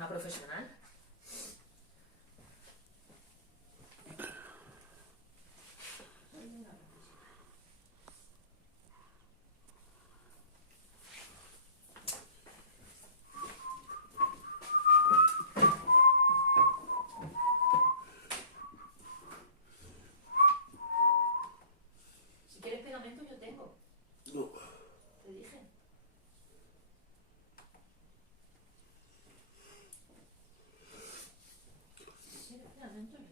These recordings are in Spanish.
una profesional. Si quieres pegamento yo tengo. No. Te dije. Si quieres pegamento yo tengo.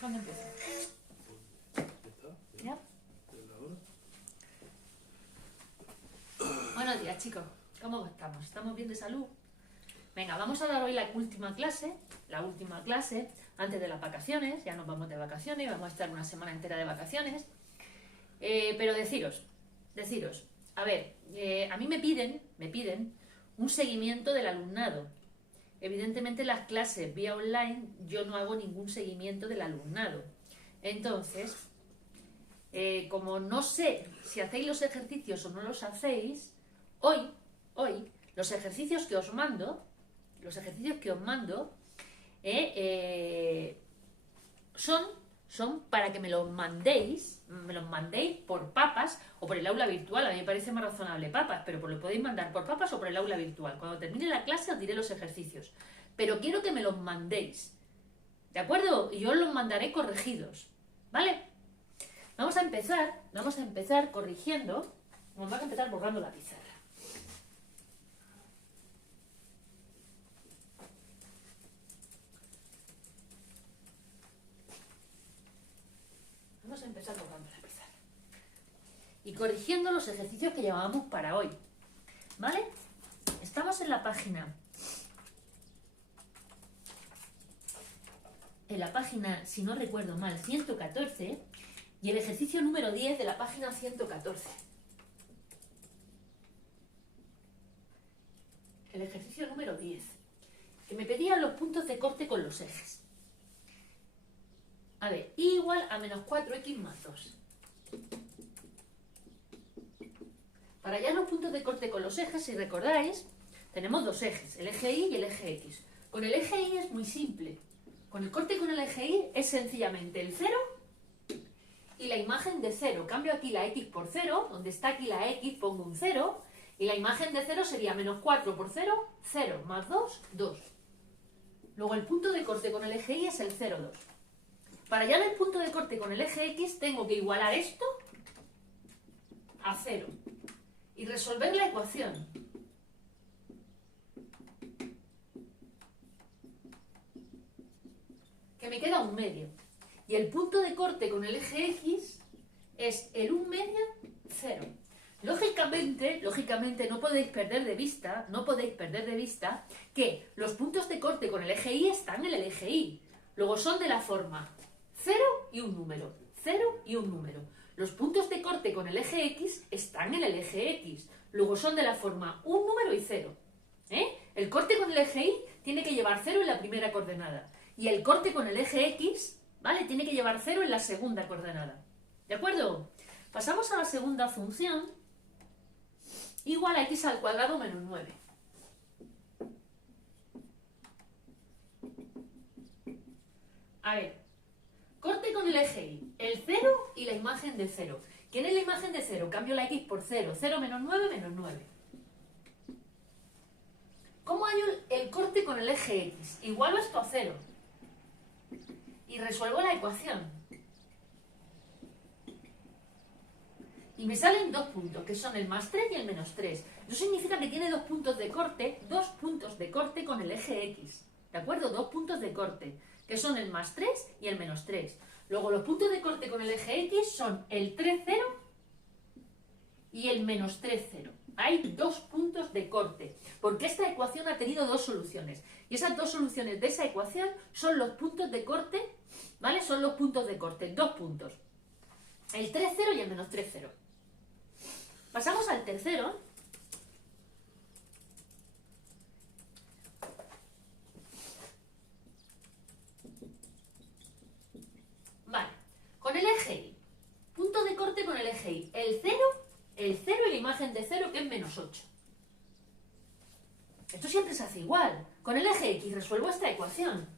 ¿Cuándo empiezo? ¿Ya? Buenos días, chicos. ¿Cómo estamos? ¿Estamos bien de salud? Venga, vamos a dar hoy la última clase antes de las vacaciones. Ya nos vamos de vacaciones, vamos a estar una semana entera de vacaciones. Pero deciros, a ver, a mí me piden un seguimiento del alumnado. Evidentemente las clases vía online yo no hago ningún seguimiento del alumnado. Entonces, como no sé si hacéis los ejercicios o no los hacéis, hoy, los ejercicios que os mando, son para que me los mandéis por Papas o por el aula virtual. A mí me parece más razonable Papas, pero lo podéis mandar por Papas o por el aula virtual. Cuando termine la clase os diré los ejercicios. Pero quiero que me los mandéis, ¿de acuerdo? Y yo os los mandaré corregidos, ¿vale? Vamos a empezar corrigiendo. Vamos a empezar borrando la pizarra. Vamos a empezar borrando la pizarra. Y corrigiendo los ejercicios que llevábamos para hoy, ¿vale? Estamos en la página, si no recuerdo mal, 114, y el ejercicio número 10 de la página 114. El ejercicio número 10, que me pedían los puntos de de corte con los ejes. A ver, y igual a menos 4x más 2. Para hallar los puntos de corte con los ejes, si recordáis, tenemos dos ejes, el eje Y y el eje X. Con el eje Y es muy simple. Con el corte con el eje Y es sencillamente el 0 y la imagen de 0. Cambio aquí la X por 0, donde está aquí la X pongo un 0, y la imagen de 0 sería menos 4 por 0, 0, más 2, 2. Luego el punto de corte con el eje Y es el 0, 2. Para hallar el punto de corte con el eje X tengo que igualar esto a 0 y resolver la ecuación. Que me queda 1/2. Y el punto de corte con el eje X es el 1/2, 0. Lógicamente no podéis perder de vista, que los puntos de corte con el eje Y están en el eje Y. Luego son de la forma 0 y un número, 0 y un número. Los puntos de corte con el eje X están en el eje X. Luego son de la forma un número y 0. El corte con el eje Y tiene que llevar 0 en la primera coordenada. Y el corte con el eje X, ¿vale? Tiene que llevar 0 en la segunda coordenada. ¿De acuerdo? Pasamos a la segunda función. Igual a x al cuadrado menos 9. A ver, corte con el eje Y, el 0 y la imagen de 0. ¿Quién es la imagen de 0? Cambio la x por 0. 0 menos 9, menos 9. ¿Cómo hallo el corte con el eje X? Igualo esto a 0. Y resuelvo la ecuación. Y me salen dos puntos, que son el más 3 y el menos 3. Eso significa que tiene dos puntos de corte con el eje X. ¿De acuerdo? Dos puntos de corte, que son el más 3 y el menos 3. Luego los puntos de corte con el eje X son el 3, 0 y el menos 3, 0. Hay dos puntos de corte, porque esta ecuación ha tenido dos soluciones. Y esas dos soluciones de esa ecuación son los puntos de corte, ¿vale? Son los puntos de corte, dos puntos. El 3, 0 y el menos 3, 0. Pasamos al tercero. Vale, con el eje Y. Punto de corte con el eje Y. El 0 y la imagen de 0, que es menos 8. Esto siempre se hace igual. Con el eje X resuelvo esta ecuación.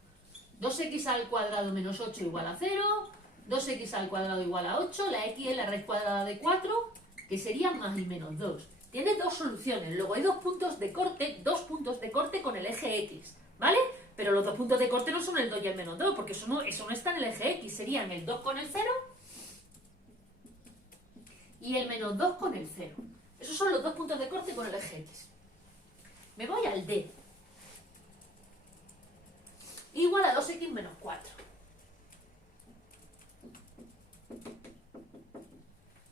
2x al cuadrado menos 8 igual a 0. 2x al cuadrado igual a 8. La x es la raíz cuadrada de 4, que sería más y menos 2. Tiene dos soluciones. Luego hay dos puntos de corte con el eje X. ¿Vale? Pero los dos puntos de corte no son el 2 y el menos 2, porque eso no está en el eje X. Serían el 2 con el 0 y el menos 2 con el 0. Esos son los dos puntos de corte con el eje X. Me voy al D. Igual a 2x menos 4.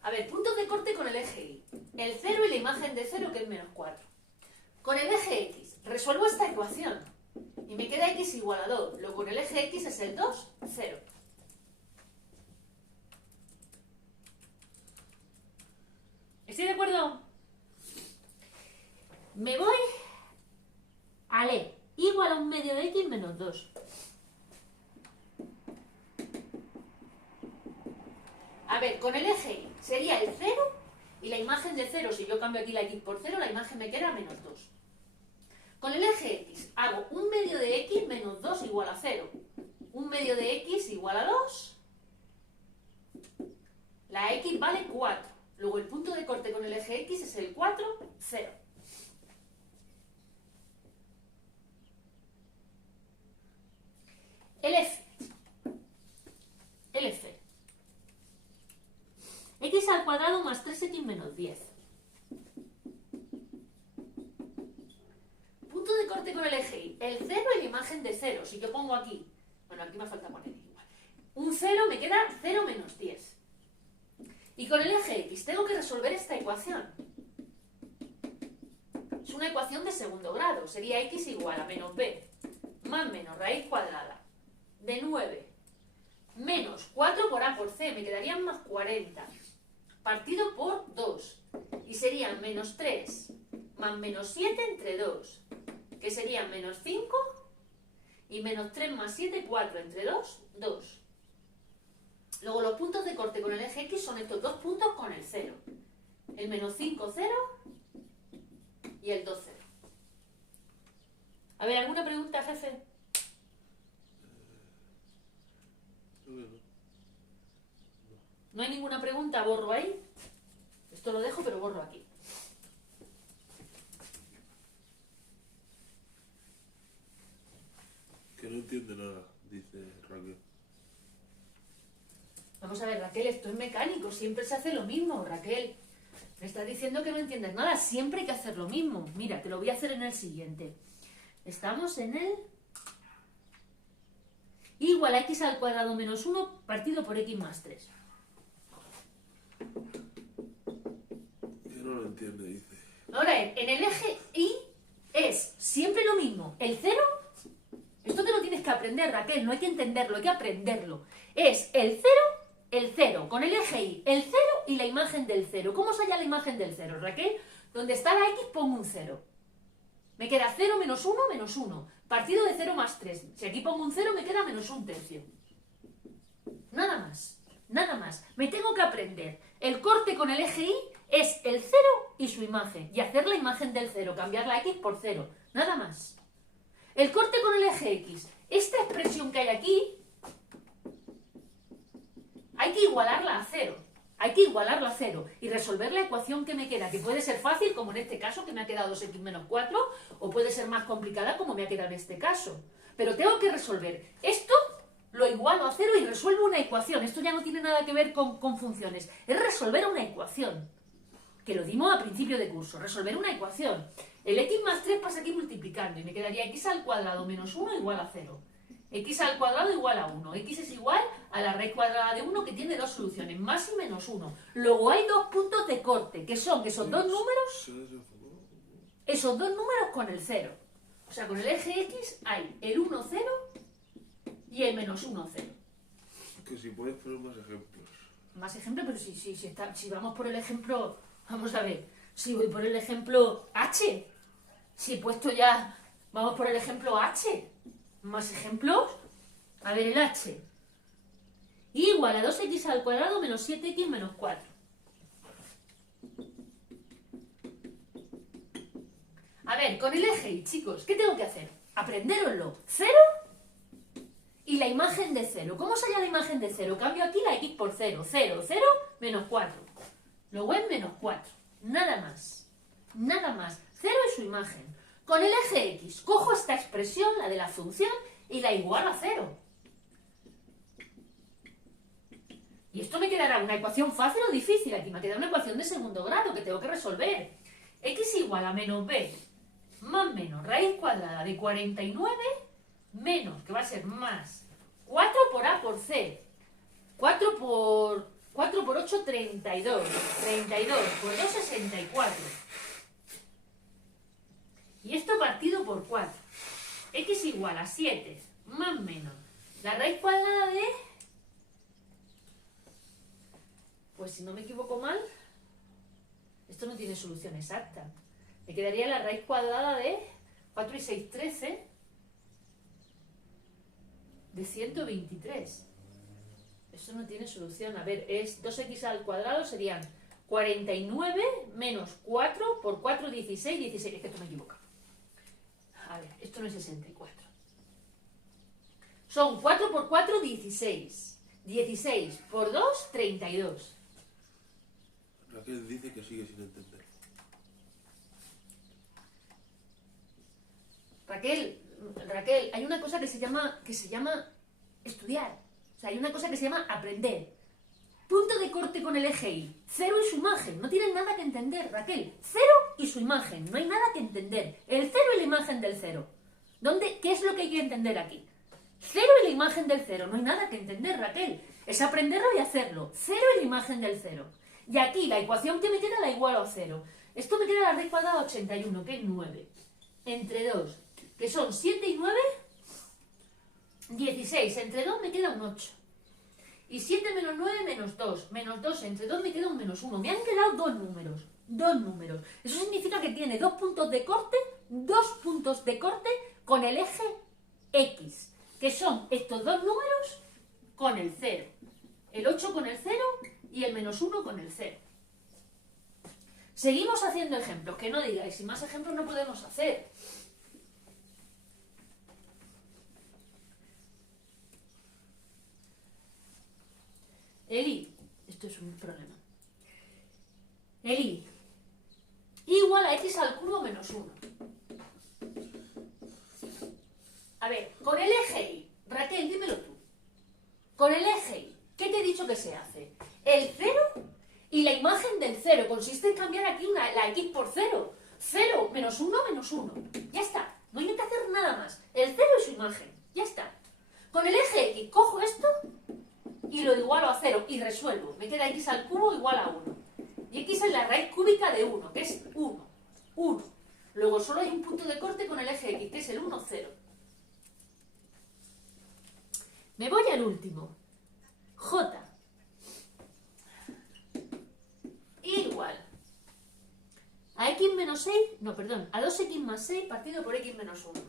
A ver, puntos de corte con el eje Y. El 0 y la imagen de 0, que es menos 4. Con el eje X resuelvo esta ecuación. Y me queda x igual a 2. Luego con el eje X es el 2, 0. ¿Estoy de acuerdo? Me voy al E. Igual a un medio de x menos 2. A ver, con el eje Y sería el 0 y la imagen de 0, si yo cambio aquí la x por 0, la imagen me queda menos 2. Con el eje X hago un medio de x menos 2 igual a 0. Un medio de x igual a 2. La x vale 4. Luego el punto de corte con el eje X es el 4, 0. El F. El F. X al cuadrado más 3x menos 10. Punto de corte con el eje Y. El 0 y la imagen de 0. Si yo pongo aquí, bueno, aquí me falta poner igual. Un 0 me queda 0 menos 10. Y con el eje X tengo que resolver esta ecuación. Es una ecuación de segundo grado. Sería x igual a menos b más menos raíz cuadrada de 9 menos 4 por a por c. Me quedarían más 40. Partido por 2. Y serían menos 3 más menos 7 entre 2. Que serían menos 5. Y menos 3 más 7, 4. Entre 2, 2. Luego los puntos de corte con el eje X son estos dos puntos con el 0. El menos 5, 0. Y el 2, 0. A ver, ¿alguna pregunta, jefe? ¿No hay ninguna pregunta? Borro ahí. Esto lo dejo, pero borro aquí. Que no entiende nada, dice Raquel. Vamos a ver, Raquel, esto es mecánico. Siempre se hace lo mismo, Raquel. Me estás diciendo que no entiendes nada. Siempre hay que hacer lo mismo. Mira, te lo voy a hacer en el siguiente. Estamos en el... igual a x al cuadrado menos 1 partido por x más 3. Que no lo entiende, dice. Ahora, en el eje Y es siempre lo mismo. El 0, esto te lo tienes que aprender, Raquel, no hay que entenderlo, hay que aprenderlo. Es el 0, con el eje Y, el 0 y la imagen del 0. ¿Cómo se halla la imagen del 0, Raquel? Donde está la x pongo un 0. Me queda 0 menos 1 menos 1. Partido de 0 más 3. Si aquí pongo un 0 me queda menos un tercio. Nada más. Nada más. Me tengo que aprender. El corte con el eje Y es el 0 y su imagen. Y hacer la imagen del 0. Cambiar la x por 0. Nada más. El corte con el eje X. Esta expresión que hay aquí hay que igualarla a 0. Hay que igualarla a 0 y resolver la ecuación que me queda, que puede ser fácil, como en este caso, que me ha quedado 2x menos 4, o puede ser más complicada, como me ha quedado en este caso. Pero tengo que resolver esto, lo igualo a 0 y resuelvo una ecuación. Esto ya no tiene nada que ver con funciones. Es resolver una ecuación, que lo dimos a principio de curso. Resolver una ecuación. El x más 3 pasa aquí multiplicando y me quedaría x al cuadrado menos 1 igual a 0. X al cuadrado igual a 1. X es igual a la raíz cuadrada de 1, que tiene dos soluciones, más y menos 1. Luego hay dos puntos de corte, que son esos dos números, con el 0. O sea, con el eje X hay el 1, 0 y el menos 1, 0. Que si puedes poner más ejemplos. Más ejemplos, pero si vamos por el ejemplo, vamos a ver, si voy por el ejemplo H, si he puesto ya, vamos por el ejemplo H. Más ejemplos. A ver, el H. Igual a 2x al cuadrado menos 7x menos 4. A ver, con el eje Y, chicos, ¿qué tengo que hacer? Aprendéroslo. 0 y la imagen de 0. ¿Cómo se halla la imagen de 0? Cambio aquí la x por 0. 0, 0, menos 4. Luego es menos 4. Nada más. Nada más. 0 es su imagen. Con el eje X, cojo esta expresión, la de la función, y la igualo a 0. Y esto me quedará una ecuación fácil o difícil. Aquí me queda una ecuación de segundo grado que tengo que resolver. X igual a menos b más menos raíz cuadrada de 49 menos, que va a ser más 4 por a por c. 4 por 8, 32. 32 por 2, 64. Y esto partido por 4. X igual a 7 más menos la raíz cuadrada de... Pues si no me equivoco mal, esto no tiene solución exacta. Me quedaría la raíz cuadrada de 4 y 6, 13 de 123. Eso no tiene solución. A ver, es 2x al cuadrado, serían 49 menos 4 por 4, 16, 16. Es que esto me equivoca. A ver, esto no es 64. Son 4 por 4, 16. 16 por 2, 32. Raquel dice que sigue sin entender. Raquel, hay una cosa que se llama estudiar. O sea, hay una cosa que se llama aprender. Punto de corte con el eje Y. 0 y su imagen. No tienen nada que entender, Raquel. 0 y su imagen. No hay nada que entender. El 0 y la imagen del 0. ¿Qué es lo que hay que entender aquí? 0 y la imagen del 0. No hay nada que entender, Raquel. Es aprenderlo y hacerlo. 0 y la imagen del 0. Y aquí la ecuación que me queda la igualo a 0. Esto me queda la raíz cuadrada de 81, que es 9. Entre 2, que son 7 y 9, 16. Entre 2 me queda un 8. Y 7 menos 9 menos 2. Menos 2 entre 2 me queda un menos 1. Me han quedado dos números. Dos números. Eso significa que tiene dos puntos de corte con el eje x, que son estos dos números con el 0. El 8 con el 0 y el menos 1 con el 0. Seguimos haciendo ejemplos, que no digáis, si más ejemplos no podemos hacer. Eli, esto es un problema. Eli, igual a x al cubo menos 1. A ver, con el eje y, Raquel, dímelo tú. Con el eje y, ¿qué te he dicho que se hace? El 0 y la imagen del 0. Consiste en cambiar aquí la x por 0. 0 menos 1 menos 1. Ya está. No hay que hacer nada más. El 0 y su imagen. Ya está. Con el eje x cojo esto y lo igualo a 0 y resuelvo. Me queda x al cubo igual a 1. Y x es la raíz cúbica de 1, que es 1. 1. Luego solo hay un punto de corte con el eje x, que es el 1, 0. Me voy al último. J. Igual a x menos 6, no, perdón, a 2x más 6 partido por x menos 1.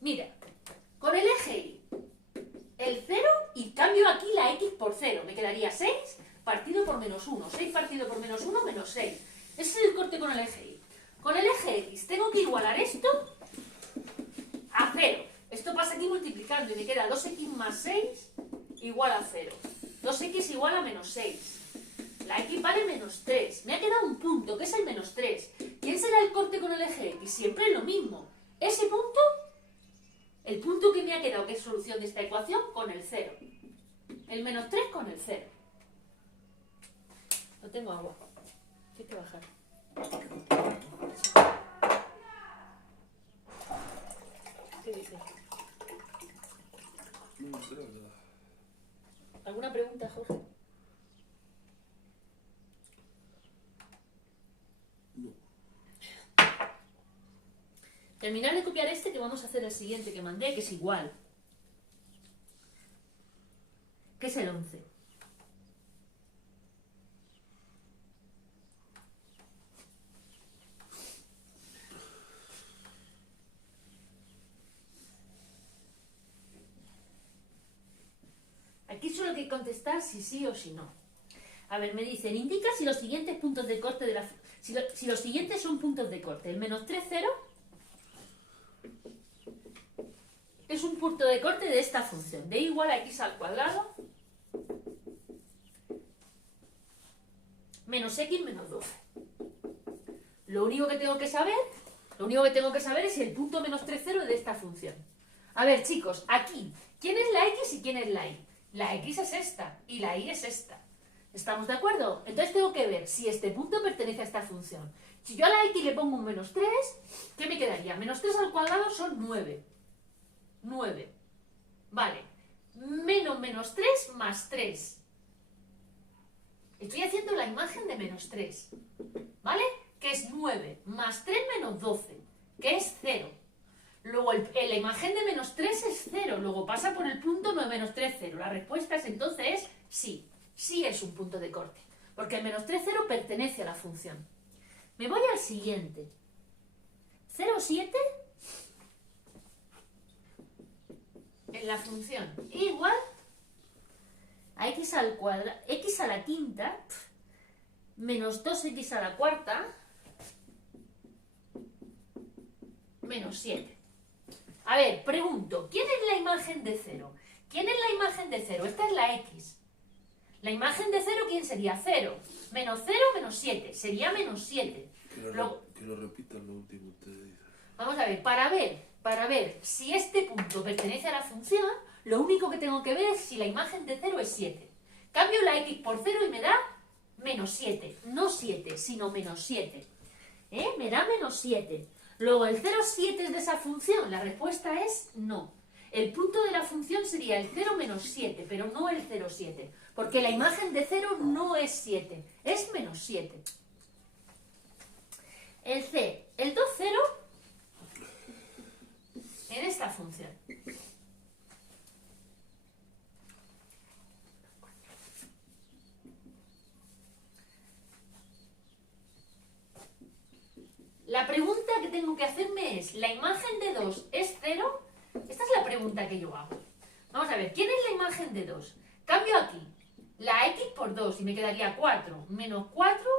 Mira, con el eje y, el 0 y cambio aquí la x por 0. Me quedaría 6 partido por menos 1. 6 partido por menos 1 menos 6. Ese es el corte con el eje y. Con el eje x tengo que igualar esto a 0. Esto pasa aquí multiplicando y me queda 2x más 6 igual a 0. 2x igual a menos 6. La x vale menos 3. Me ha quedado un punto, que es el menos 3. ¿Quién será el corte con el eje x? Siempre lo mismo. Ese punto, el punto que me ha quedado, que es solución de esta ecuación, con el 0. El menos 3 con el 0. No tengo agua. Hay que bajar. ¿Qué dice? No, espera, nada. ¿Alguna pregunta, Jorge? No. Terminar de copiar este, que vamos a hacer el siguiente que mandé, que es igual. Que es el 11. Aquí solo hay que contestar si sí o si no. A ver, me dicen, indica si los siguientes puntos de corte de la... Si los siguientes son puntos de corte. El menos 3, 0 es un punto de corte de esta función. De igual a x al cuadrado menos x menos 12. Lo único que tengo que saber es si el punto menos 3, 0 es de esta función. A ver, chicos, aquí, ¿quién es la x y quién es la y? La x es esta y la y es esta. ¿Estamos de acuerdo? Entonces tengo que ver si este punto pertenece a esta función. Si yo a la x le pongo un menos 3, ¿qué me quedaría? Menos 3 al cuadrado son 9. 9. Vale. Menos 3 más 3. Estoy haciendo la imagen de menos 3. ¿Vale? Que es 9 más 3 menos 12. Que es 0. Luego la imagen de menos 3 es 0. Luego pasa por el punto menos 3, 0. La respuesta es entonces sí. Sí es un punto de corte. Porque el menos 3, 0 pertenece a la función. Me voy al siguiente. 0, 7 en la función igual a x al cuadrado, x a la quinta menos 2x a la cuarta menos 7. A ver, pregunto, ¿quién es la imagen de 0? ¿Quién es la imagen de 0? Esta es la x. La imagen de 0, ¿quién sería? 0. Menos 0, menos 7. Sería menos 7. Que lo repitan lo último ustedes dicen. Vamos a ver, para ver si este punto pertenece a la función, lo único que tengo que ver es si la imagen de 0 es 7. Cambio la x por 0 y me da menos 7. No 7, sino menos 7. Me da menos 7. Luego, ¿el 0, 7 es de esa función? La respuesta es no. El punto de la función sería el 0 menos 7, pero no el 0, 7. Porque la imagen de 0 no es 7, es menos 7. El C, el 2, 0 en esta función. La pregunta que tengo que hacerme es la imagen de 2 es 0? Esta es la pregunta que yo hago. Vamos a ver, ¿quién es la imagen de 2? Cambio aquí la x por 2 y me quedaría 4 menos 4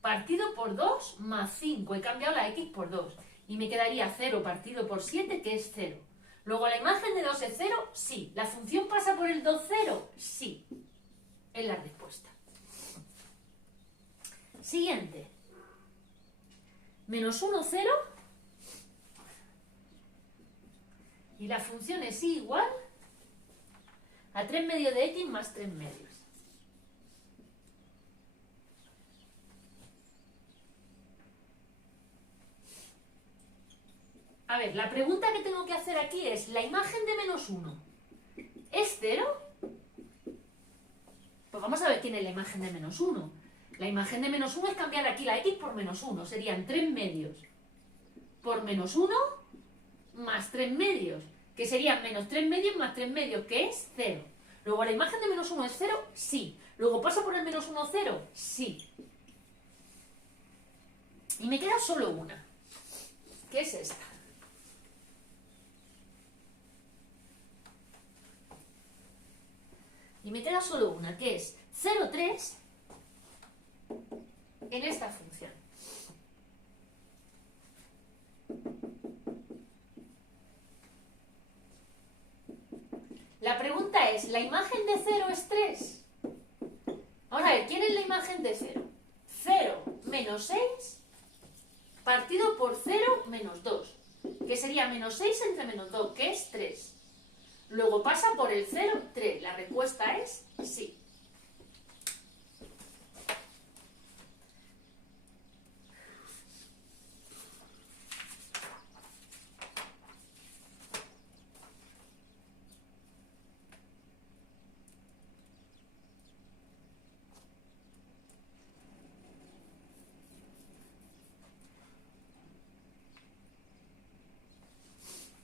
partido por 2 más 5. He cambiado la x por 2 y me quedaría 0 partido por 7, que es 0. Luego, ¿la imagen de 2 es 0? Sí. ¿La función pasa por el 2, 0? Sí. Es la respuesta. Siguiente. Menos 1, 0. Y la función es y igual a 3 medios de x más 3 medios. A ver, la pregunta que tengo que hacer aquí es, ¿la imagen de menos 1 es 0? Pues vamos a ver quién es la imagen de menos 1. La imagen de menos 1 es cambiar aquí la x por menos 1. Serían 3 medios por menos 1 más 3 medios, que serían menos 3 medios más 3 medios, que es 0. Luego, ¿la imagen de menos 1 es 0? Sí. Luego, ¿pasa por el menos 1, 0? Sí. Y me queda solo una, que es esta. Y me queda solo una, que es 0,3 en esta función. La pregunta es, ¿la imagen de 0 es 3? Vamos a ver, ¿quién es la imagen de 0? 0 menos 6 partido por 0 menos 2, que sería menos 6 entre menos 2, que es 3. Luego pasa por el 0, 3. La respuesta es sí.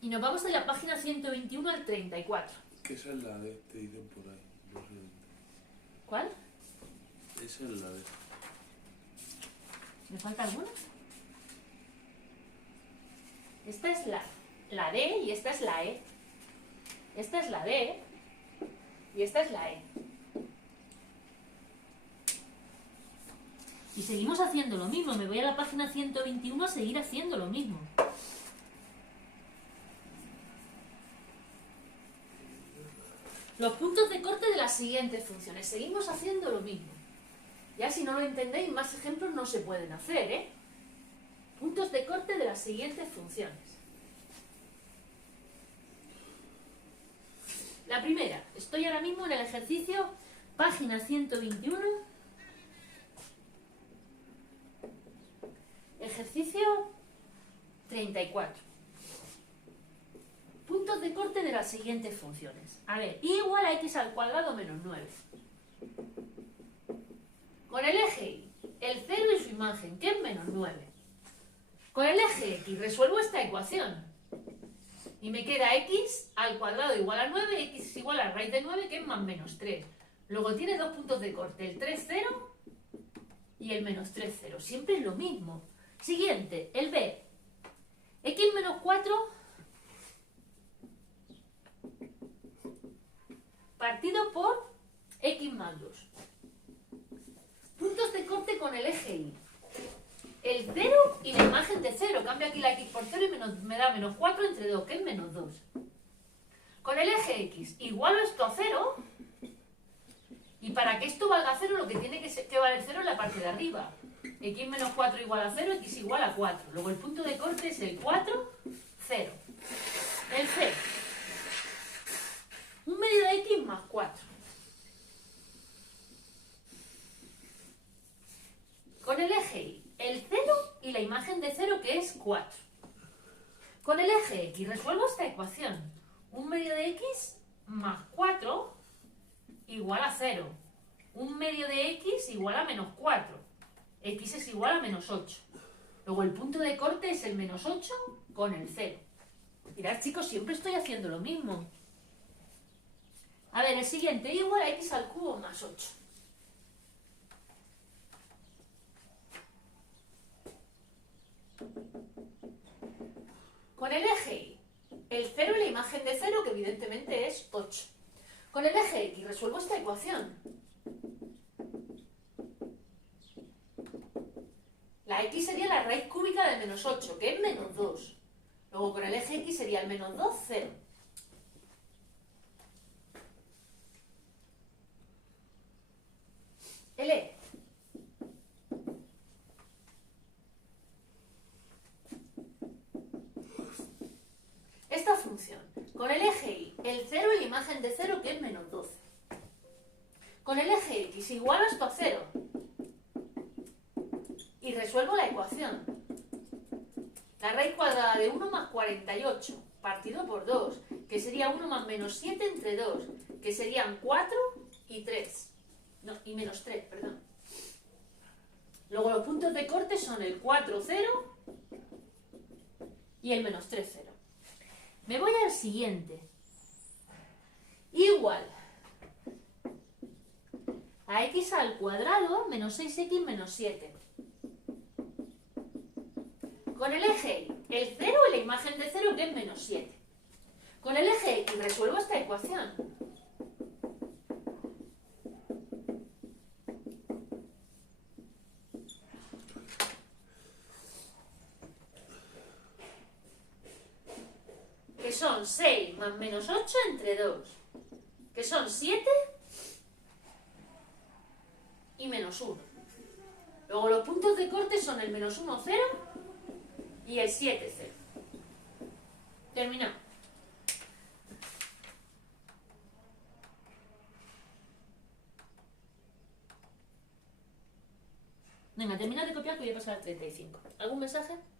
Y nos vamos de la página 121 al 34. ¿Qué esa es la D? Te dicen por ahí. No sé. ¿Cuál? Esa es la D. ¿Me falta alguna? Esta es la D y esta es la E. Esta es la D y esta es la E. Y seguimos haciendo lo mismo. Me voy a la página 121 a seguir haciendo lo mismo. Los puntos de corte de las siguientes funciones. Seguimos haciendo lo mismo. Ya si no lo entendéis, más ejemplos no se pueden hacer, ¿eh? Puntos de corte de las siguientes funciones. La primera. Estoy ahora mismo en el ejercicio, página 121. Ejercicio 34. Puntos de corte de las siguientes funciones. A ver, y igual a x al cuadrado menos 9. Con el eje y, el 0 y su imagen, que es menos 9. Con el eje x resuelvo esta ecuación. Y me queda x al cuadrado igual a 9, x es igual a raíz de 9, que es más menos 3. Luego tiene dos puntos de corte, el 3, 0 y el menos 3, 0. Siempre es lo mismo. Siguiente, el b. X menos 4 partido por x más 2. Puntos de corte con el eje y. El 0 y la imagen de 0. Cambio aquí la x por 0 y me da menos 4 entre 2, que es menos 2. Con el eje x, igualo esto a 0. Y para que esto valga 0, lo que tiene que valer 0 es la parte de arriba. X menos 4 igual a 0, x igual a 4. Luego el punto de corte es el 4, 0. El c. Un medio de x más 4. Con el eje y, el 0 y la imagen de 0, que es 4. Con el eje x resuelvo esta ecuación. Un medio de x más 4 igual a 0. Un medio de x igual a menos 4. X es igual a menos 8. Luego el punto de corte es el menos 8 con el 0. Mirad, chicos, siempre estoy haciendo lo mismo. A ver, el siguiente, igual a x al cubo más 8. Con el eje Y, el 0 y la imagen de 0, que evidentemente es 8. Con el eje X resuelvo esta ecuación. La X sería la raíz cúbica de menos 8, que es menos 2. Luego con el eje X sería el menos 2, 0. El E. Esta función, con el eje Y, el 0 y la imagen de 0, que es menos 12. Con el eje X igual esto a 0. Y resuelvo la ecuación. La raíz cuadrada de 1 más 48, partido por 2, que sería 1 más menos 7 entre 2, que serían 4 y 3. No, y menos 3, perdón. Luego los puntos de corte son el 4, 0 y el menos 3, 0. Me voy al siguiente. Igual a x al cuadrado menos 6x menos 7. Con el eje Y, el 0 y la imagen de 0, que es menos 7. Con el eje X resuelvo esta ecuación. Que son 6 más menos 8 entre 2. Que son 7 y menos 1. Luego los puntos de corte son el menos 1, 0 y el 7, 0. Terminado. Venga, termina de copiar que voy a pasar al 35. ¿Algún mensaje? No.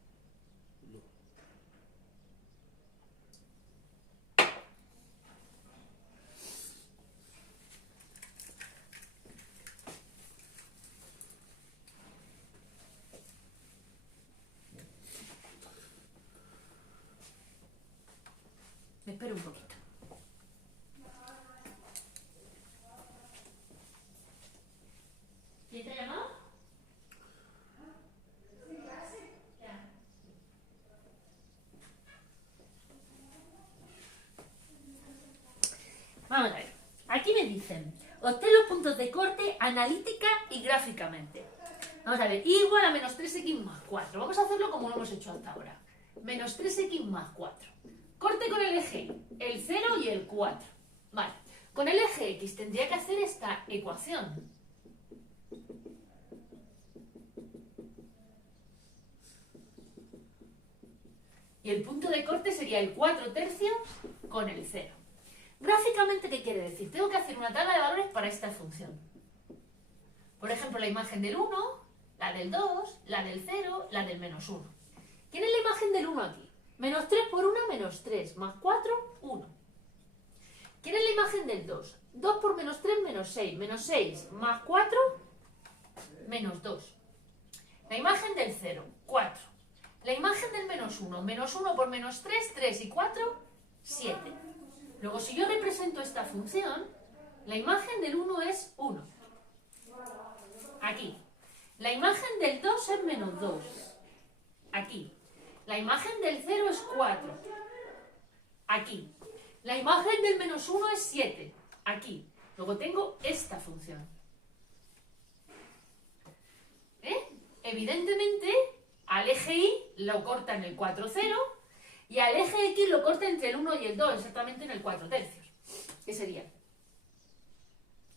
Me espero un poquito. ¿Quién te ha llamado? Ya. Vamos a ver. Aquí me dicen, obtén los puntos de corte analítica y gráficamente. Vamos a ver, y igual a menos 3x más 4. Vamos a hacerlo como lo hemos hecho hasta ahora. Menos 3x más 4. Corte con el eje Y, el 0 y el 4. Vale, con el eje X tendría que hacer esta ecuación. Y el punto de corte sería el 4 tercios con el 0. Gráficamente, ¿qué quiere decir? Tengo que hacer una tabla de valores para esta función. Por ejemplo, la imagen del 1, la del 2, la del 0, la del menos 1. ¿Quién es la imagen del 1 aquí? Menos 3 por 1, menos 3, más 4, 1. ¿Quién es la imagen del 2? 2 por menos 3, menos 6, más 4, menos 2. La imagen del 0, 4. La imagen del menos 1 por menos 3, 3 y 4, 7. Luego, si yo represento esta función, la imagen del 1 es 1. Aquí. La imagen del 2 es menos 2. Aquí. La imagen del 0 es 4. Aquí. La imagen del menos 1 es 7. Aquí. Luego tengo esta función. Evidentemente, al eje Y lo corta en el 4, 0 y al eje X lo corta entre el 1 y el 2, exactamente en el 4 tercios. ¿Qué sería?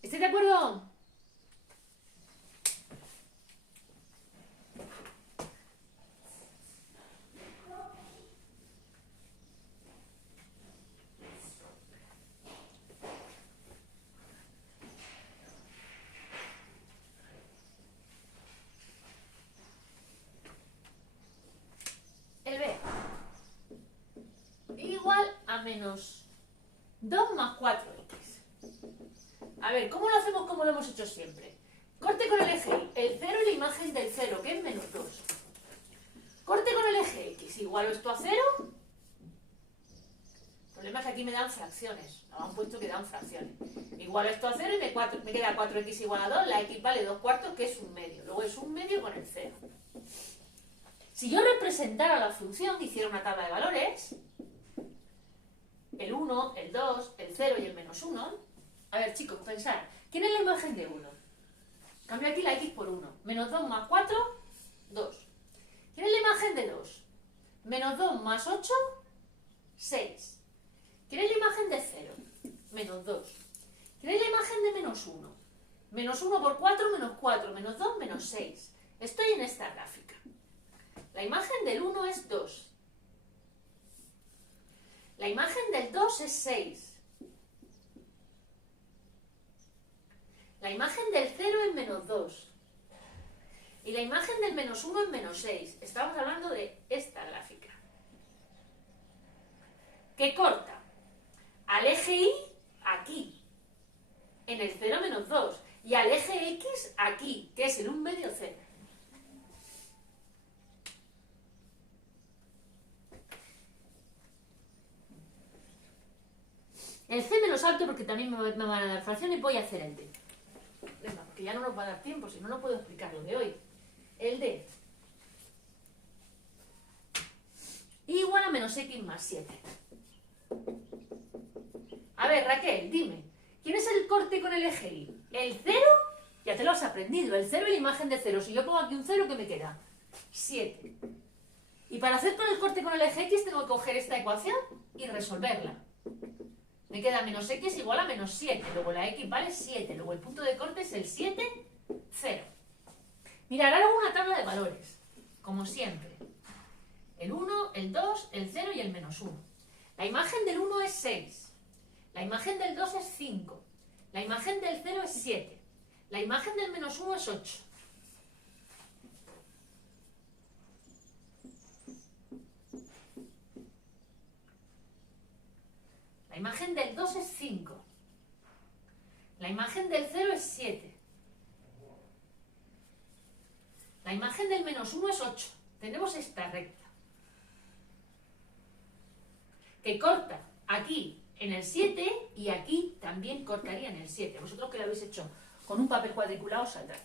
¿Estáis de acuerdo? El B igual a menos 2 más 4x. A ver, ¿cómo lo hacemos como lo hemos hecho siempre? Corte con el eje Y, el 0 y la imagen del 0, que es menos 2. Corte con el eje X, igualo esto a 0. El problema es que aquí me dan fracciones. Nos han puesto que dan fracciones. Igualo esto a 0 y me queda 4x igual a 2. La x vale 2 cuartos, que es un medio. Luego es un medio con el 0. Si yo representara la función, hiciera una tabla de valores, el 1, el 2, el 0 y el menos 1. A ver, chicos, pensad, ¿quién es la imagen de 1? Cambio aquí la x por 1. Menos 2 más 4, 2. ¿Quién es la imagen de 2? Menos 2 más 8, 6. ¿Quién es la imagen de 0? Menos 2. ¿Quién es la imagen de menos 1? Menos 1 por 4, menos 4, menos 2, menos 6. Estoy en esta gráfica. La imagen del 1 es 2. La imagen del 2 es 6. La imagen del 0 es menos 2. Y la imagen del menos 1 es menos 6. Estamos hablando de esta gráfica. ¿Qué corta? Al eje Y aquí, en el 0 menos 2. Y al eje X aquí, que es el 1 medio 0. El C me lo salto porque también me van a dar fracciones y voy a hacer el D. Venga, porque ya no nos va a dar tiempo, si no, no puedo explicar lo de hoy. El D. Igual a menos X más 7. A ver, Raquel, dime, ¿quién es el corte con el eje Y? ¿El 0? Ya te lo has aprendido, el 0 y la imagen de 0. Si yo pongo aquí un 0, ¿qué me queda? 7. Y para hacer con el corte con el eje X tengo que coger esta ecuación y resolverla. Me queda menos X igual a menos 7. Luego la X vale 7. Luego el punto de corte es el 7, 0. Mirad, ahora hago una tabla de valores. Como siempre. El 1, el 2, el 0 y el menos 1. La imagen del 1 es 6. La imagen del 2 es 5. La imagen del 0 es 7. La imagen del menos 1 es 8. La imagen del 2 es 5. La imagen del 0 es 7. La imagen del menos 1 es 8. Tenemos esta recta. Que corta aquí en el 7 y aquí también cortaría en el 7. Vosotros que lo habéis hecho con un papel cuadriculado saldrá.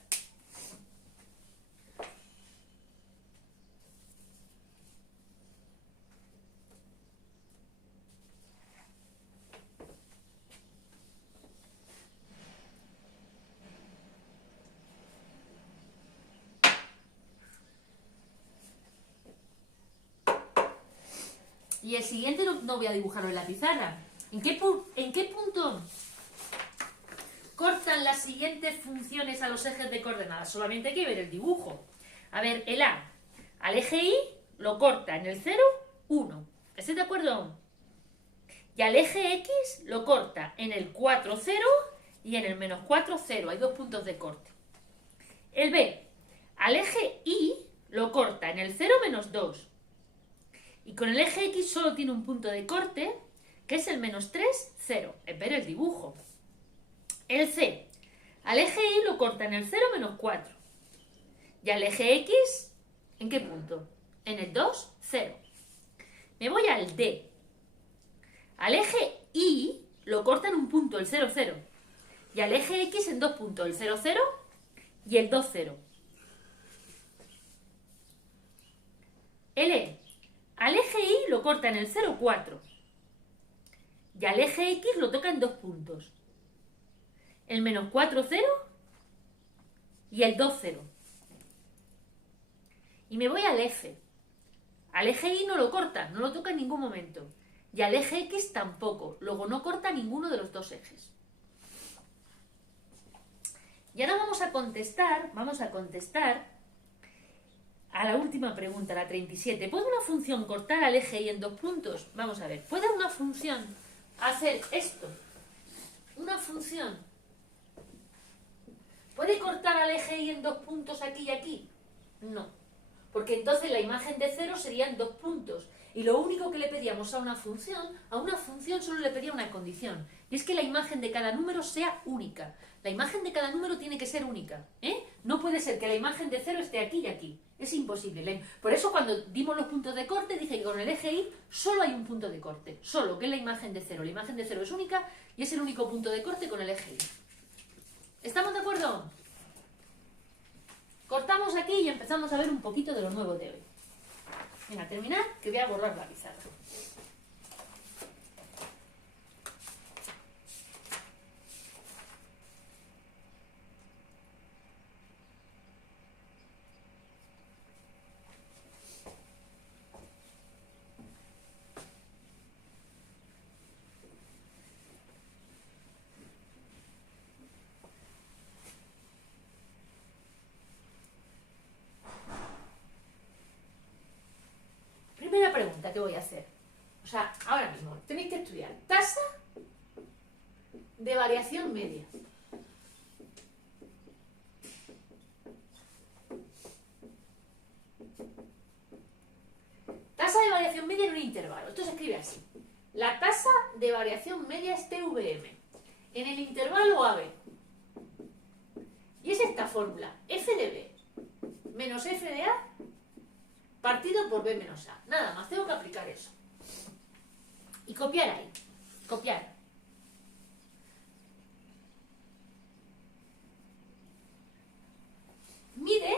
Y el siguiente no voy a dibujarlo en la pizarra. ¿En qué punto cortan las siguientes funciones a los ejes de coordenadas? Solamente hay que ver el dibujo. A ver, el A al eje Y lo corta en el 0, 1. ¿Estáis de acuerdo? Y al eje X lo corta en el 4, 0 y en el menos 4, 0. Hay dos puntos de corte. El B al eje Y lo corta en el 0, menos 2. Y con el eje X solo tiene un punto de corte, que es el menos 3, 0. Es ver el dibujo. El C al eje Y lo corta en el 0, menos 4. Y al eje X, ¿en qué punto? En el 2, 0. Me voy al D. Al eje Y lo corta en un punto, el 0, 0. Y al eje X en dos puntos, el 0, 0 y el 2, 0. El E al eje Y lo corta en el 0, 4. Y al eje X lo toca en dos puntos. El menos 4, 0 y el 2, 0. Y me voy al F. Al eje Y no lo corta, no lo toca en ningún momento. Y al eje X tampoco. Luego no corta ninguno de los dos ejes. Y ahora vamos a contestar a la última pregunta, la 37. ¿Puede una función cortar al eje Y en dos puntos? Vamos a ver. ¿Puede una función hacer esto? Una función. ¿Puede cortar al eje Y en dos puntos aquí y aquí? No. Porque entonces la imagen de 0 serían dos puntos. Y lo único que le pedíamos a una función solo le pedía una condición. Y es que la imagen de cada número sea única. La imagen de cada número tiene que ser única. No puede ser que la imagen de 0 esté aquí y aquí. Es imposible. Por eso cuando dimos los puntos de corte dije que con el eje Y solo hay un punto de corte. Solo, que es la imagen de 0. La imagen de 0 es única y es el único punto de corte con el eje Y. ¿Estamos de acuerdo? Cortamos aquí y empezamos a ver un poquito de lo nuevo de hoy. Venga, terminar, que voy a borrar la pizarra. Primera pregunta que voy a hacer. O sea, ahora mismo tenéis que estudiar tasa de variación media. Tasa de variación media en un intervalo. Esto se escribe así. La tasa de variación media es TVM en el intervalo AB. Y es esta fórmula, f de b menos f de a partido por b menos a. Nada más, tengo que aplicar eso. Y copiar ahí. Copiar. Mide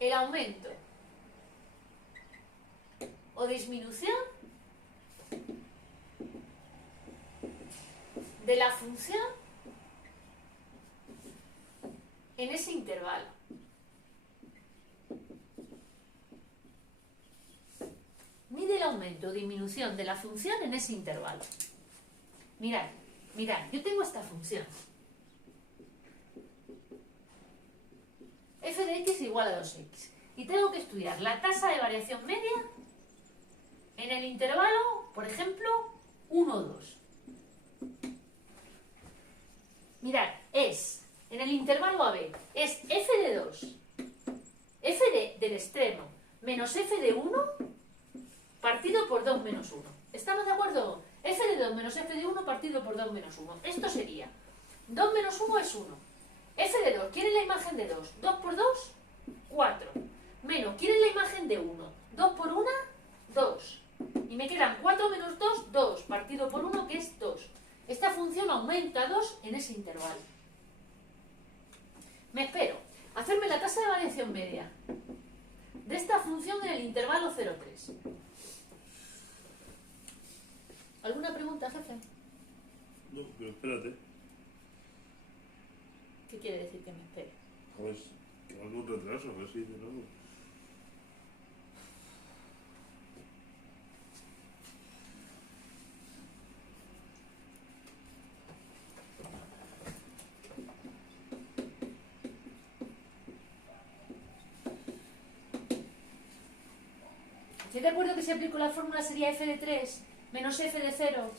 el aumento o disminución de la función en ese intervalo. Mide el aumento o disminución de la función en ese intervalo. Mirad, mirad, yo tengo esta función. F de x igual a 2x. Y tengo que estudiar la tasa de variación media en el intervalo, por ejemplo, 1, 2. Mirad, es, en el intervalo AB, es f de 2, del extremo, menos f de 1, partido por 2 menos 1. ¿Estamos de acuerdo? F de 2 menos f de 1 partido por 2 menos 1. Esto sería, 2 menos 1 es 1. F de 2, ¿quién es la imagen de 2? 2 por 2, 4. Menos, ¿quién es la imagen de 1? 2 por 1, 2. Y me quedan 4 menos 2, 2, partido por 1, que es 2. Esta función aumenta 2 en ese intervalo. Me espero. Hacerme la tasa de variación media de esta función en el intervalo 0,3. ¿Alguna pregunta, jefe? No, pero espérate. ¿Qué quiere decir que me espere? A ver, que va con retraso, a ver si de nuevo. ¿Estoy de acuerdo que si aplico la fórmula sería f de 3 menos f de 0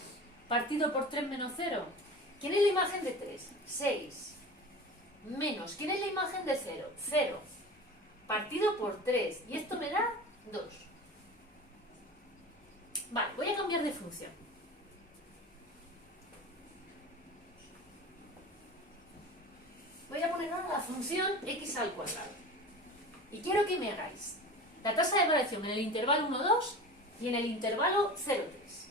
partido por 3 menos 0? ¿Quién es la imagen de 3? 6. Menos, ¿quién es la imagen de 0? 0. Partido por 3. Y esto me da 2. Vale, voy a cambiar de función. Voy a poner ahora la función x al cuadrado. Y quiero que me hagáis la tasa de variación en el intervalo 1, 2 y en el intervalo 0, 3.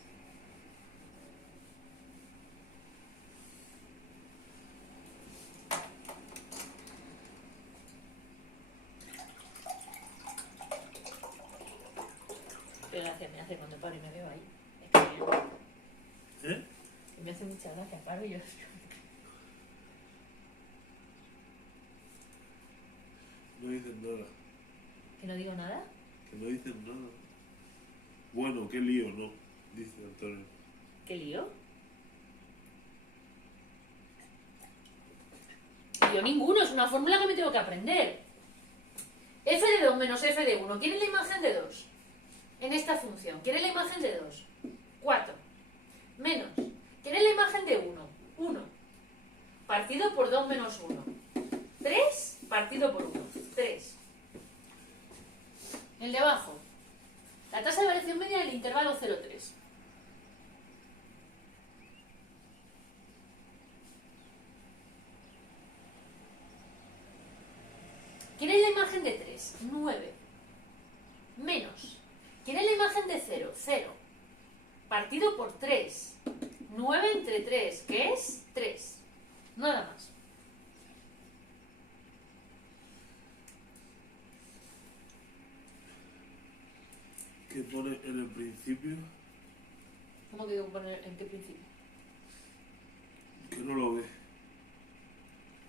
Qué gracia me hace cuando paro y me veo ahí. ¿Eh? Me hace mucha gracia, paro y yo... No dicen nada. ¿Que no digo nada? Que no dicen nada. Bueno, qué lío, ¿no? Dice Antonio. ¿Qué lío? Yo ninguno, es una fórmula que me tengo que aprender. F de 2 menos F de 1. ¿Quién es la imagen de 2? En esta función. ¿Quién es la imagen de 2? 4. Menos. ¿Quién es la imagen de 1? 1. Partido por 2 menos 1. 3 partido por 1. 3. El de abajo. La tasa de variación media del intervalo 0,3. ¿Quién es la imagen de 3? 9. Menos. ¿Quién es la imagen de 0? 0. Partido por 3. 9 entre 3, que es 3. Nada más. ¿Qué pone en el principio? ¿Cómo que digo poner en qué principio? Que no lo ve.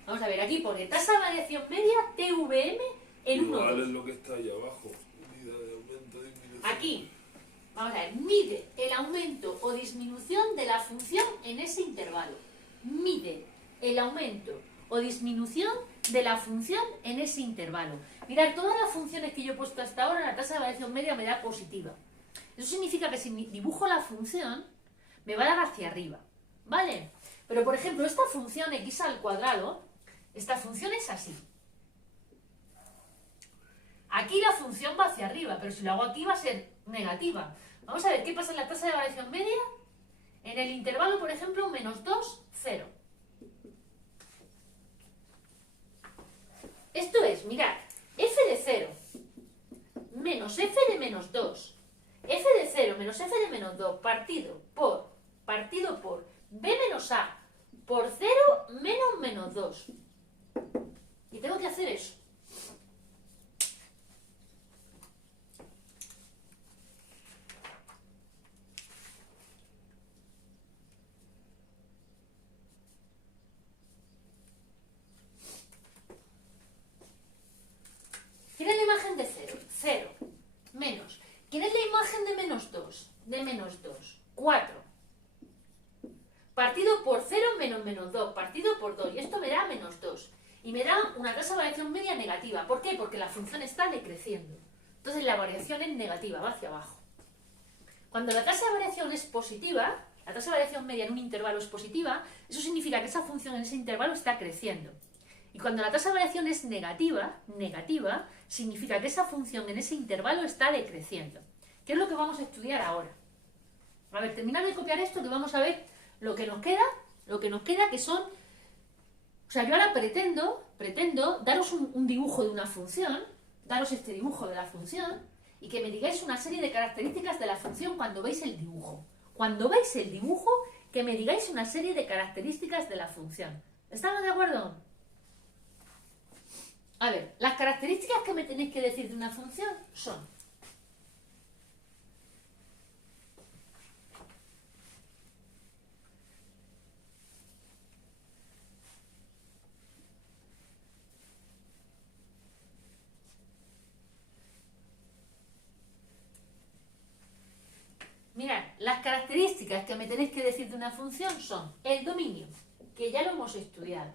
Vamos a ver, aquí pone tasa de variación media TVM en Igual 1,2. es lo que está ahí abajo. Unidad de aumento, disminución. Aquí, vamos a ver, mide el aumento o disminución de la función en ese intervalo. Mide el aumento o disminución de la función en ese intervalo. Mirad, todas las funciones que yo he puesto hasta ahora, la tasa de variación media me da positiva. Eso significa que si dibujo la función, me va a dar hacia arriba, ¿vale? Pero, por ejemplo, esta función x al cuadrado, esta función es así. Aquí la función va hacia arriba, pero si lo hago aquí va a ser negativa. Vamos a ver qué pasa en la tasa de variación media. En el intervalo, por ejemplo, -2, 0. Esto es, mirad, f de 0 menos f de -2, f de 0 menos f de -2 partido por b menos a por 0 menos -2. Y tengo que hacer eso. ¿Quién es la imagen de 0? 0. Menos. ¿Quién es la imagen de -2? De -2. 4. Partido por 0 menos -2. Partido por 2. Y esto me da -2. Y me da una tasa de variación media negativa. ¿Por qué? Porque la función está decreciendo. Entonces la variación es negativa, va hacia abajo. Cuando la tasa de variación es positiva, la tasa de variación media en un intervalo es positiva, eso significa que esa función en ese intervalo está creciendo. Y cuando la tasa de variación es negativa, significa que esa función en ese intervalo está decreciendo. ¿Qué es lo que vamos a estudiar ahora? A ver, terminad de copiar esto que vamos a ver lo que nos queda que son... O sea, yo ahora pretendo daros un dibujo de una función, daros este dibujo de la función y que me digáis una serie de características de la función cuando veis el dibujo. Cuando veis el dibujo, que me digáis una serie de características de la función. ¿Estamos de acuerdo? A ver, las características que me tenéis que decir de una función son: mirad, las características que me tenéis que decir de una función son el dominio, que ya lo hemos estudiado,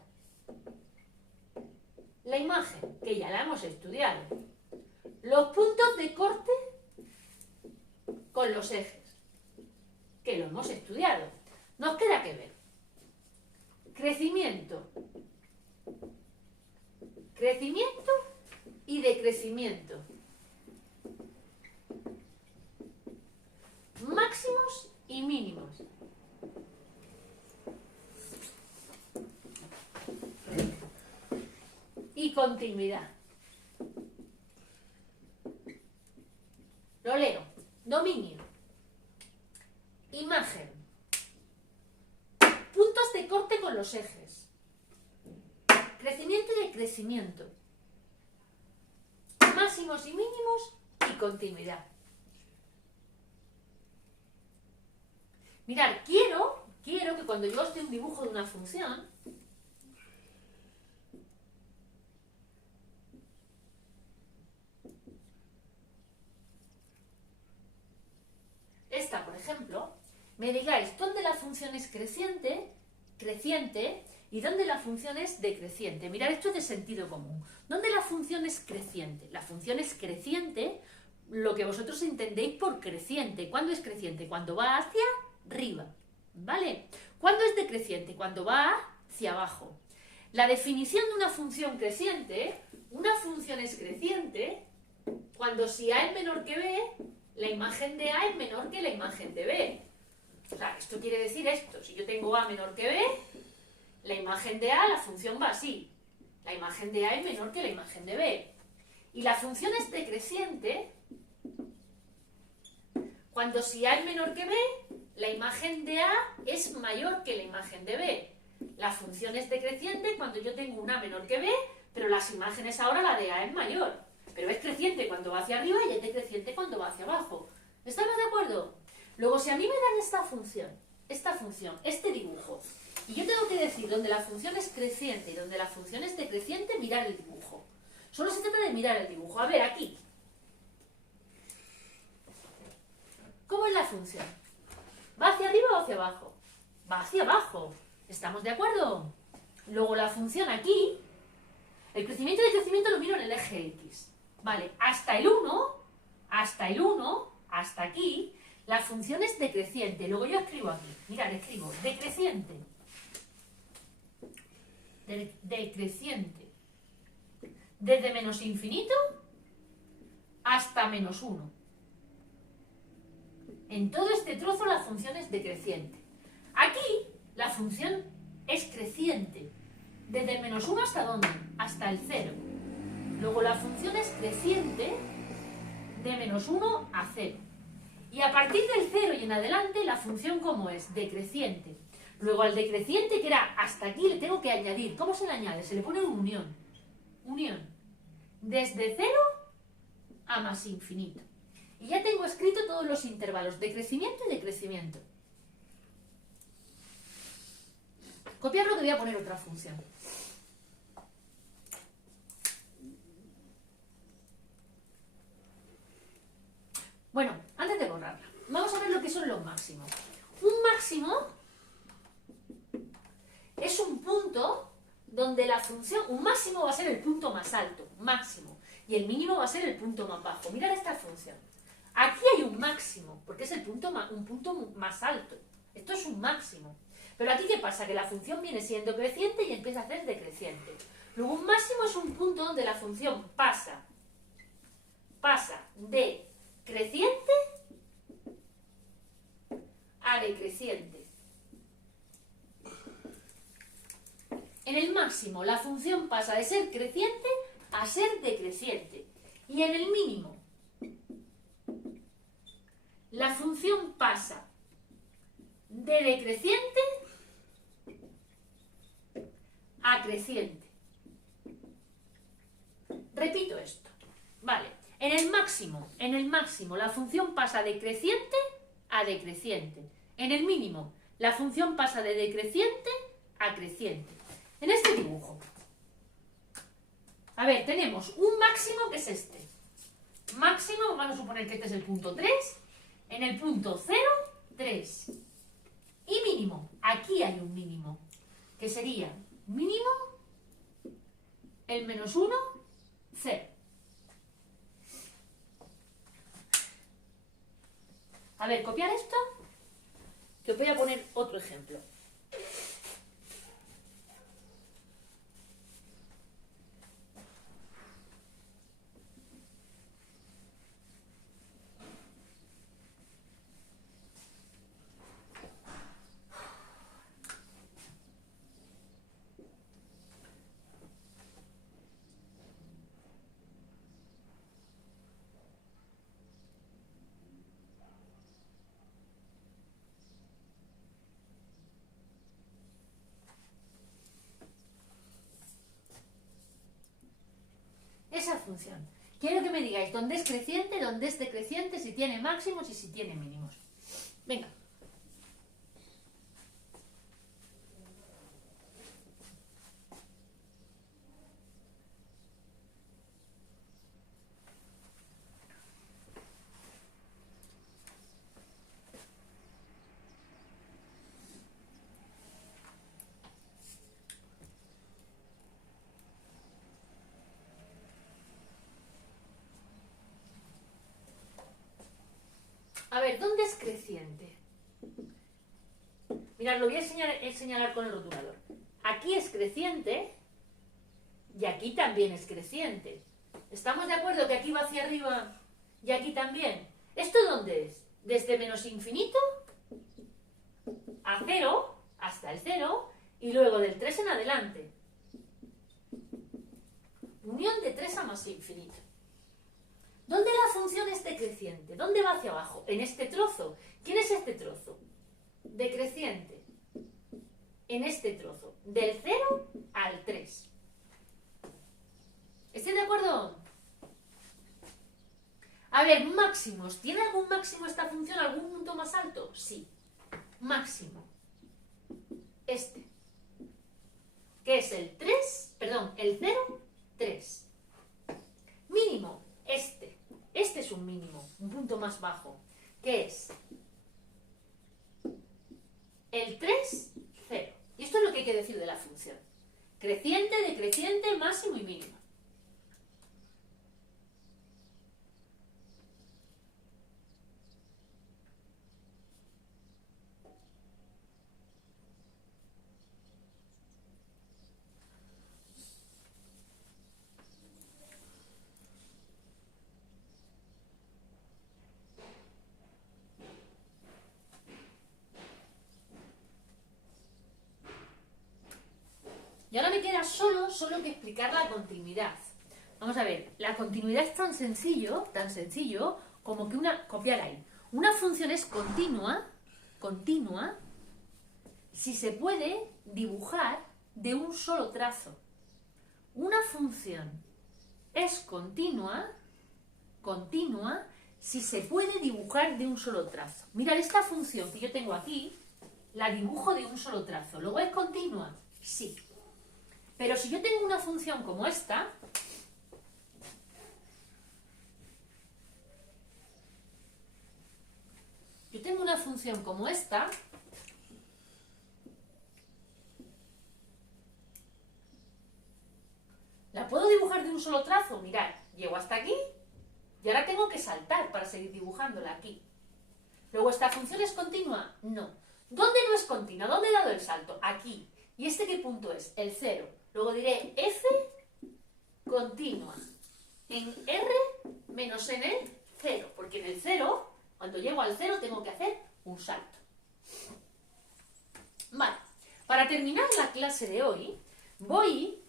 la imagen, que ya la hemos estudiado, los puntos de corte con los ejes, que lo hemos estudiado. Nos queda que ver crecimiento y decrecimiento, máximos y mínimos. Y continuidad. Lo leo. Dominio. Imagen. Puntos de corte con los ejes. Crecimiento y decrecimiento. Máximos y mínimos y continuidad. Mirad, quiero que cuando yo os dé un dibujo de una función, esta, por ejemplo, me digáis dónde la función es creciente, y dónde la función es decreciente. Mirad, esto es de sentido común. ¿Dónde la función es creciente? La función es creciente, lo que vosotros entendéis por creciente. ¿Cuándo es creciente? Cuando va hacia arriba, ¿vale? ¿Cuándo es decreciente? Cuando va hacia abajo. La definición de una función creciente, una función es creciente cuando si A es menor que B, la imagen de A es menor que la imagen de B. O sea, esto quiere decir esto: si yo tengo A menor que B, la imagen de A, la función va así. La imagen de A es menor que la imagen de B. Y la función es decreciente cuando si A es menor que B, la imagen de A es mayor que la imagen de B. La función es decreciente cuando yo tengo una menor que B, pero las imágenes ahora la de A es mayor. Pero es creciente cuando va hacia arriba y es decreciente cuando va hacia abajo. ¿Estamos de acuerdo? Luego, si a mí me dan esta función, este dibujo, y yo tengo que decir donde la función es creciente y donde la función es decreciente, mirar el dibujo. Solo se trata de mirar el dibujo. A ver, aquí. ¿Cómo es la función? ¿Va hacia arriba o hacia abajo? Va hacia abajo. ¿Estamos de acuerdo? Luego la función aquí, el crecimiento y decrecimiento lo miro en el eje X. Vale, hasta el 1, hasta aquí, la función es decreciente. Luego yo escribo aquí, mirad, escribo decreciente. Decreciente. Desde menos infinito hasta menos 1. En todo este trozo la función es decreciente. Aquí la función es creciente. ¿Desde el menos 1 hasta dónde? Hasta el 0. Luego la función es creciente de menos 1 a 0. Y a partir del 0 y en adelante la función ¿cómo es? Decreciente. Luego al decreciente, que era hasta aquí, le tengo que añadir. ¿Cómo se le añade? Se le pone una unión. Unión. Desde 0 a más infinito. Y ya tengo escrito todos los intervalos de crecimiento y decrecimiento. Copiarlo, que voy a poner otra función. Bueno, antes de borrarla, vamos a ver lo que son los máximos. Un máximo es un punto donde la función, un máximo va a ser el punto más alto, máximo, y el mínimo va a ser el punto más bajo. Mirad esta función. Aquí hay un máximo, porque es un punto más alto. Esto es un máximo. Pero aquí, ¿qué pasa? Que la función viene siendo creciente y empieza a ser decreciente. Luego, un máximo es un punto donde la función pasa de creciente a decreciente. En el máximo, la función pasa de ser creciente a ser decreciente. Y en el mínimo, la función pasa de decreciente a creciente. Repito esto. Vale. En el máximo, la función pasa de creciente a decreciente. En el mínimo, la función pasa de decreciente a creciente. En este dibujo. A ver, tenemos un máximo que es este. Máximo, vamos a suponer que este es el punto 3. En el punto 0, 3. Y mínimo, aquí hay un mínimo, que sería mínimo, el menos 1, 0. A ver, copiar esto, que os voy a poner otro ejemplo. Esa función. Quiero que me digáis dónde es creciente, dónde es decreciente, si tiene máximos y si tiene mínimos. Venga. A ver, ¿dónde es creciente? Mirad, lo voy a señalar con el rotulador. Aquí es creciente y aquí también es creciente. ¿Estamos de acuerdo que aquí va hacia arriba y aquí también? ¿Esto dónde es? Desde menos infinito a 0, hasta el 0, y luego del 3 en adelante. Unión de 3 a más infinito. ¿Dónde la función es decreciente? ¿Dónde va hacia abajo? En este trozo. ¿Quién es este trozo? Decreciente. En este trozo. Del 0 al 3. ¿Estoy de acuerdo? A ver, máximos. ¿Tiene algún máximo esta función? ¿Algún punto más alto? Sí. Máximo. Este. Que es el 3, perdón, el 0, 3. Mínimo, este. Este es un mínimo, un punto más bajo. Que es el 3, 0. Y esto es lo que hay que decir de la función. Creciente, decreciente, máximo y mínimo. Y ahora me queda solo que explicar la continuidad. Vamos a ver, la continuidad es tan sencillo como que copiar ahí. Una función es continua, si se puede dibujar de un solo trazo. Una función es continua, si se puede dibujar de un solo trazo. Mirad, esta función que yo tengo aquí, la dibujo de un solo trazo. ¿Luego es continua? Sí. Pero si yo tengo una función como esta, ¿la puedo dibujar de un solo trazo? Mirad, llego hasta aquí y ahora tengo que saltar para seguir dibujándola aquí. Luego, ¿esta función es continua? No. ¿Dónde no es continua? ¿Dónde he dado el salto? Aquí. ¿Y este qué punto es? El 0. Luego diré f continua en R menos en el 0. Porque en el 0, cuando llego al 0, tengo que hacer un salto. Vale. Para terminar la clase de hoy, voy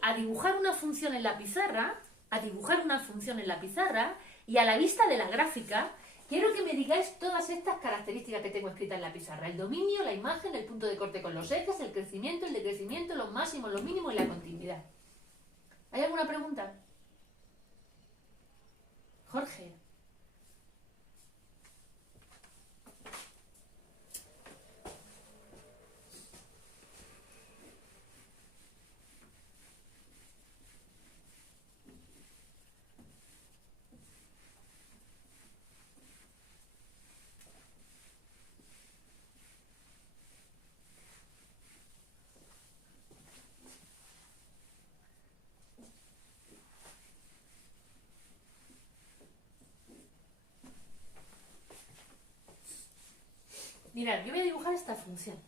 a dibujar una función en la pizarra, y a la vista de la gráfica, quiero que me digáis todas estas características que tengo escritas en la pizarra. El dominio, la imagen, el punto de corte con los ejes, el crecimiento, el decrecimiento, los máximos, los mínimos y la continuidad. ¿Hay alguna pregunta? Jorge. Mirad, yo voy a dibujar esta función.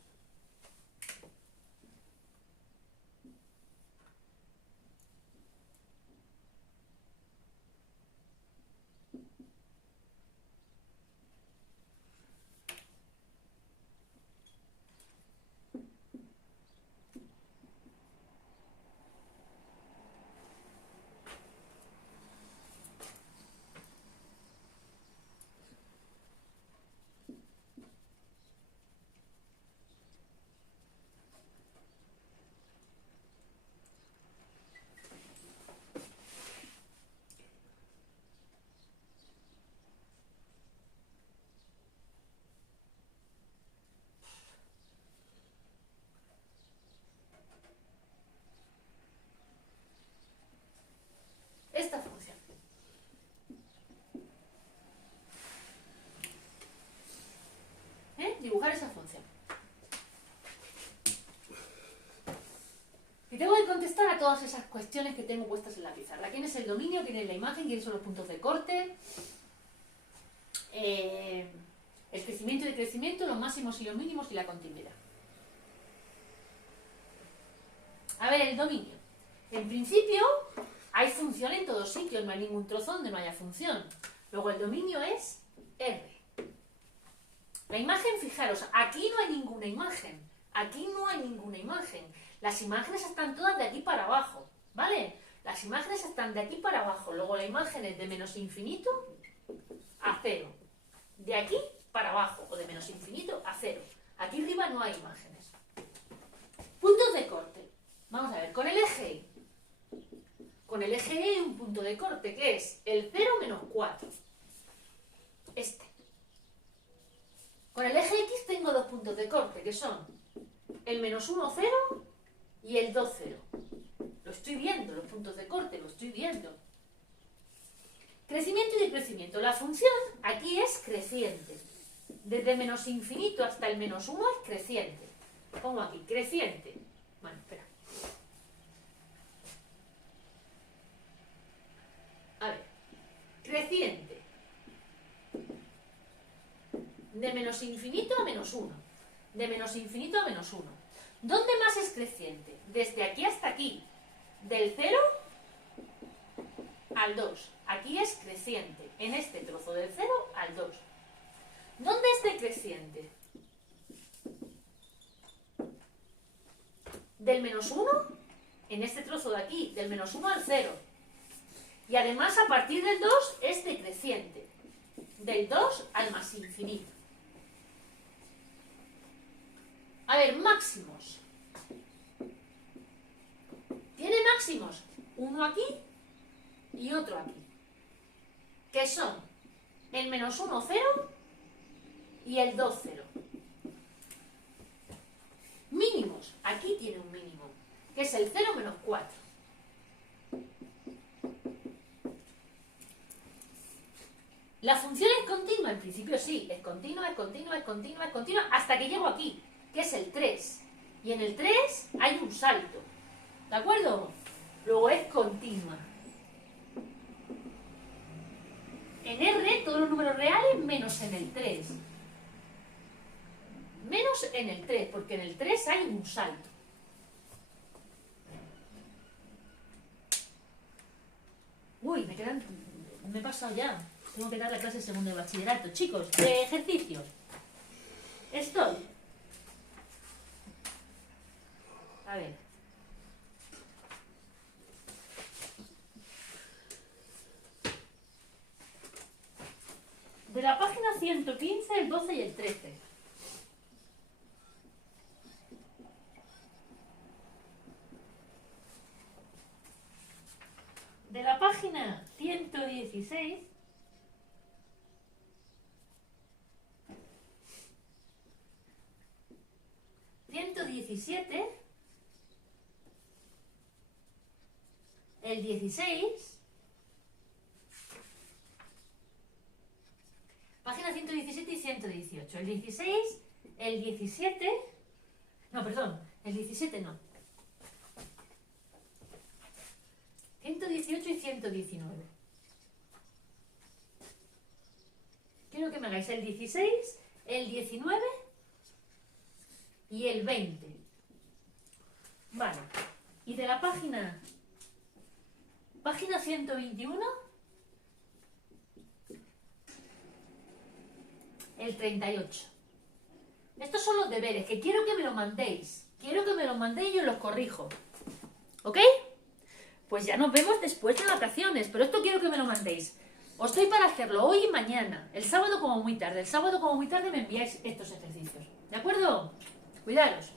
Esta función. Dibujar esa función. Y tengo que contestar a todas esas cuestiones que tengo puestas en la pizarra. ¿Quién es el dominio? ¿Quién es la imagen? ¿Quiénes son los puntos de corte? El crecimiento y decrecimiento, los máximos y los mínimos y la continuidad. A ver, el dominio. En principio, hay función en todos sitios, no hay ningún trozo donde no haya función. Luego el dominio es R. La imagen, fijaros, aquí no hay ninguna imagen. Aquí no hay ninguna imagen. Las imágenes están todas de aquí para abajo, ¿vale? Las imágenes están de aquí para abajo. Luego la imagen es de menos infinito a 0. De aquí para abajo, o de menos infinito a 0. Aquí arriba no hay imágenes. Puntos de corte. Vamos a ver, con el eje Y. Con el eje Y hay un punto de corte, que es el 0 menos 4. este. Con el eje X tengo dos puntos de corte, que son el -1, 0 y el 2, 0. Lo estoy viendo, los puntos de corte, lo estoy viendo. Crecimiento y decrecimiento. La función aquí es creciente. Desde menos infinito hasta el -1 es creciente. Pongo aquí, creciente. Bueno, espera. A ver. Creciente. De menos infinito a -1. De menos infinito a -1. ¿Dónde más es creciente? Desde aquí hasta aquí. Del 0 al 2. Aquí es creciente. En este trozo del 0 al 2. ¿Dónde es decreciente? Del -1, en este trozo de aquí, del -1 al 0. Y además a partir del 2 es decreciente. Del 2 al más infinito. A ver, máximos. Tiene máximos. Uno aquí y otro aquí. Que son el -1, 0 y el 2, 0. Mínimos. Aquí tiene un mínimo, que es el 0 menos 4. La función es continua, en principio sí, es continua, es continua, es continua, es continua, hasta que llego aquí, que es el 3. Y en el 3 hay un salto, ¿de acuerdo? Luego es continua. En R, todos los números reales menos en el 3. Menos en el 3, porque en el 3 hay un salto. Uy, me he pasado ya. Tengo que dar la clase de segundo de bachillerato. Chicos, de ejercicios. Estoy. A ver. De la página 115, el 12 y el 13. De la página 116, el 16, página 117 y 118. El 16, el 17, no, perdón, el 17 no. 118 y 119. Quiero que me hagáis el 16, el 19 y el 20. Vale. Y de la página 121, el 38. Estos son los deberes, que quiero que me lo mandéis. Quiero que me lo mandéis y yo los corrijo. ¿Ok? Pues ya nos vemos después de vacaciones, pero esto quiero que me lo mandéis. Os doy para hacerlo hoy y mañana. El sábado como muy tarde. El sábado como muy tarde me enviáis estos ejercicios. ¿De acuerdo? Cuidaros.